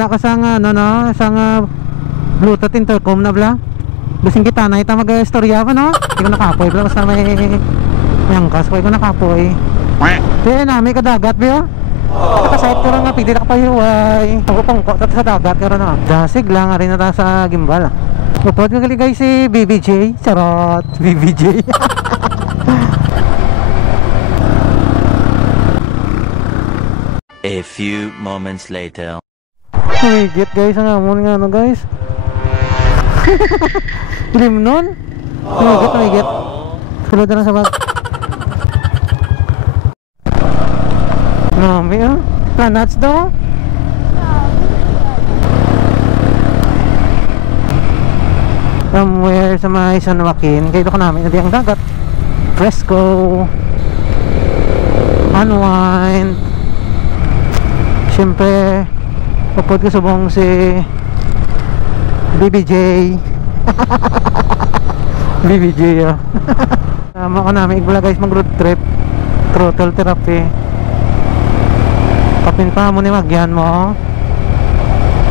wala ka sang ano no, sang Bluetooth intercom na bla. Bising kita na ita mag-istorya pa no. Hindi ko nakapoy bla basta may yangkas ko nakapoy. Kaya na may kadagat ba? Nakasite ko lang nga pili na kapayuway. Pagkupangko sa dagat ka na. Dasig lang rin na sa gimbal. Upod ka gali guys si BBJ. Charot, BBJ. A few moments later. Higit guys, ang amon nga no guys. Lim nun. Higit. Sulod na sa bag. Nami planets daw. Somewhere sa may San Joaquin. Kaya ko namin na diyang dagat. Fresco. Unwind. Siyempre upod ko subong si BBJ. BBJ Tama ko namin igula guys mag road trip. Throttle therapy. Kapin pa mo ni magyan mo.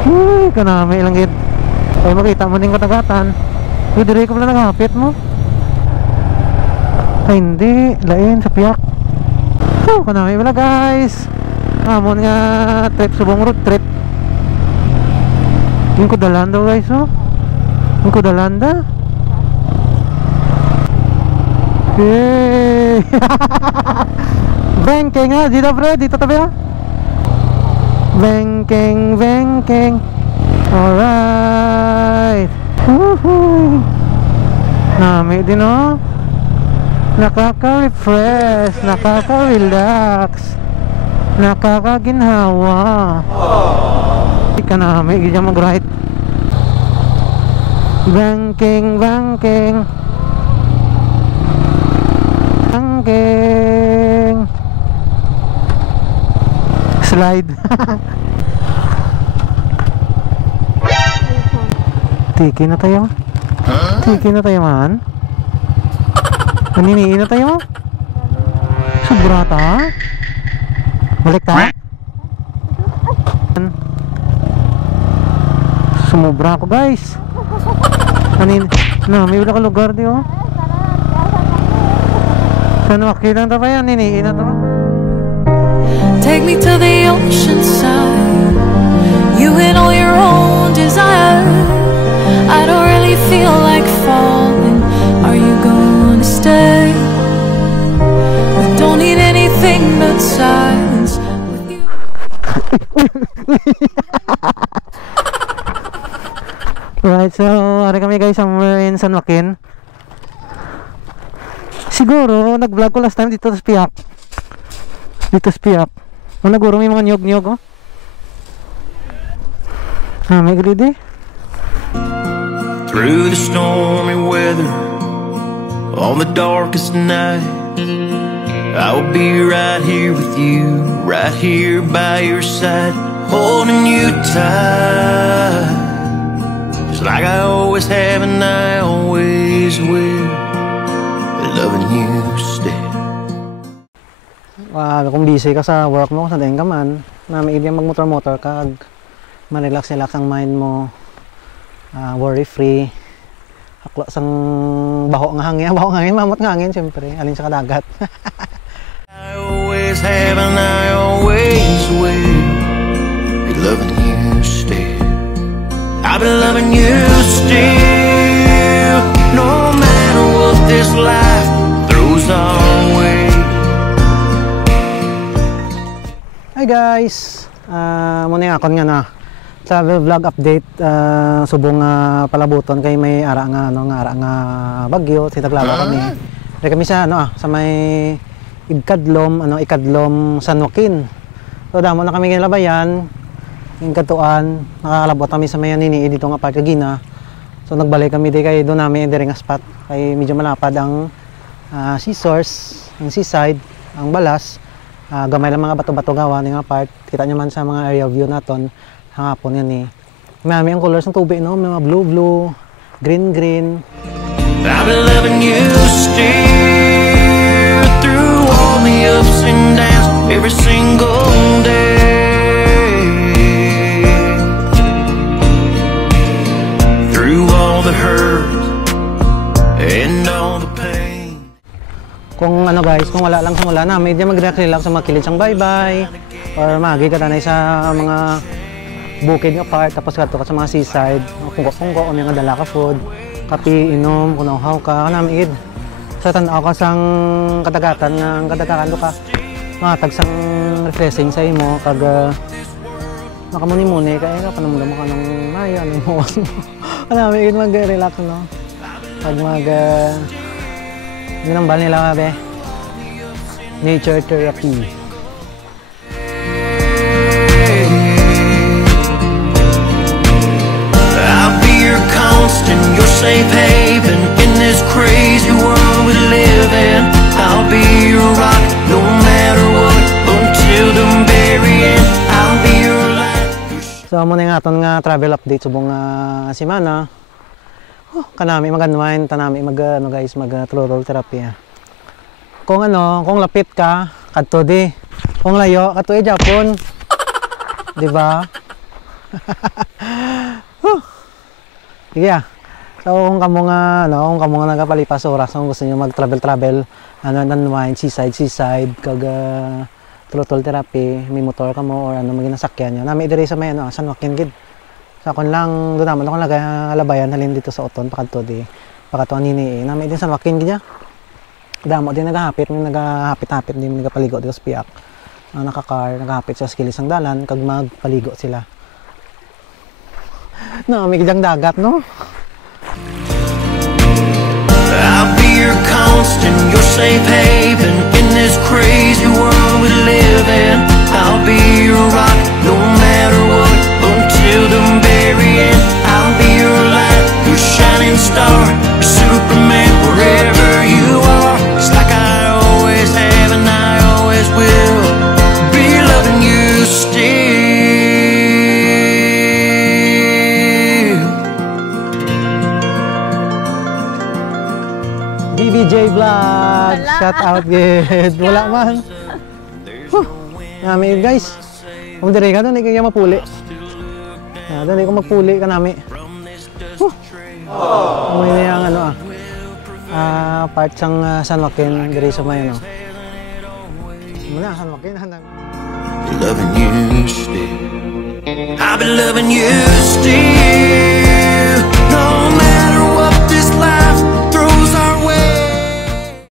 Uy kanami ilang gid. Ay makita mo ning katagatan. Uy dire ko pala nagapit mo. Ay hindi lain sa piyak. Kanami wala guys. Amon nga trip subong road trip. Yung Kudalanda guys yung Kudalanda. Yay. Bengkeng ha dito pre dito tabi ha. Bengkeng alright. Nami din nakaka-refresh, nakaka-relax, nakakaginhawa. Ika namin ganyan mag-right. Bangking slide. Tiki na tayo man. Maniniin na tayo. Subrata. Balik tayo. Sumubra ako guys. May wala ka lugar di San Joaquin lang tayo yan. Niniin na to. Take me to the ocean side. You and all your own desire. I don't really feel like falling. Are you gonna stay? We don't need anything but silence with you. Right, so ari kami guys somewhere in San Joaquin. Siguro nag-vlog ko last time dito sa Piak. Naguro may mga nyog-nyog may gride. Through the stormy weather, on the darkest night, I will be right here with you, right here by your side, holding you tight, just like I always have and I always will, loving you still. Kung busy ka sa work mo, sa daing ka man, na may idea mag-motor-motor ka, ma-relax-relax ang mind mo, worry free, haklo sang baho nga hangin, mamot nga hangin siyempre, alin sa kadagat. I always have and I always will be loving you still. I've been loving you still, no matter what this life throws our way. Hi guys, muna yung akon nga na travel vlog update. Subong palabuton kay may ara nga bagyo sa Taglaba kami. Re kami sa sa may ikadlom San Joaquin. So damo na kami gilabayan. Yung katuan, nakakalabot kami sa may Nini dito nga part Kagina. So nagbalik kami di kay do namin diri nga spot kay medyo malapad ang sea source, ang seaside, ang balas. Gamay lang mga bato-bato gawa nga part. Kita nyo man sa mga area view naton hangapon yan Mami ang colors ng tubig mga blue, green. I've been loving you still through all the ups and downs every single day. Kung ano guys, kung wala lang sa mula na, medyo mag-relax sa mga kilid sang bye-bye. Or magi ka tanay sa mga bukid nga part, tapos kato ka sa mga seaside. Kungko-kungko, o mga dala ka food, kapi, inom, kunahaw ka, kanamid. Sa tanaw ka sang kadagatan ng kadagatan ka, matag sang refreshing sa imo, kag makamuni-muni, kaya ka panamdam ka ng maya, ano mo. Kanamid, mag-relax, no? Pag ginambal nila ka, be. Nature therapy. I'll be your constant, your safe haven in this crazy world we live in. I'll be your rock, no matter what, until the very end. I'll be your light. So, muna nga aton nga travel update subong simana. Kanami mag-unwind, tanami ano guys, mag-throttle therapy. Kung lapit ka, kadto di. Kung layo, kadto Japon. 'Di ba? Sige. So kung kamo nga nagapalipas oras, kung gusto niyo mag-travel, unwind, seaside, kag throttle therapy, may motor ka mo or maging nasakyan niyo. Nami diri sa may San Joaquin gid. Sa kon lang do naman ako nagalabayan halin dito sa Oton pakadto di. Pakadto nini. Nami din San Joaquin gid. Damo din nagahapit din nagapaligo dito sa Piak. Nakakar, nagahapit sa skills ang dalan kag magpaligo sila. Nami gidang dagat, no? I'll be your constant, your safe haven in this crazy world we live in. I'll be your rock, no matter what, until the very end. I'll be your light, your shining star, your Superman, wherever you are. It's like I always have and I always will be loving you still. BBJ Vlog, shout out gid. Wala man. Nami guys. Kung dire ka doon, hindi kaya mapuli. Doon ko magpuli ka nami. May yung part sang San Joaquin, dire sa may Muna, San Joaquin. Loving you still. I've been loving you still.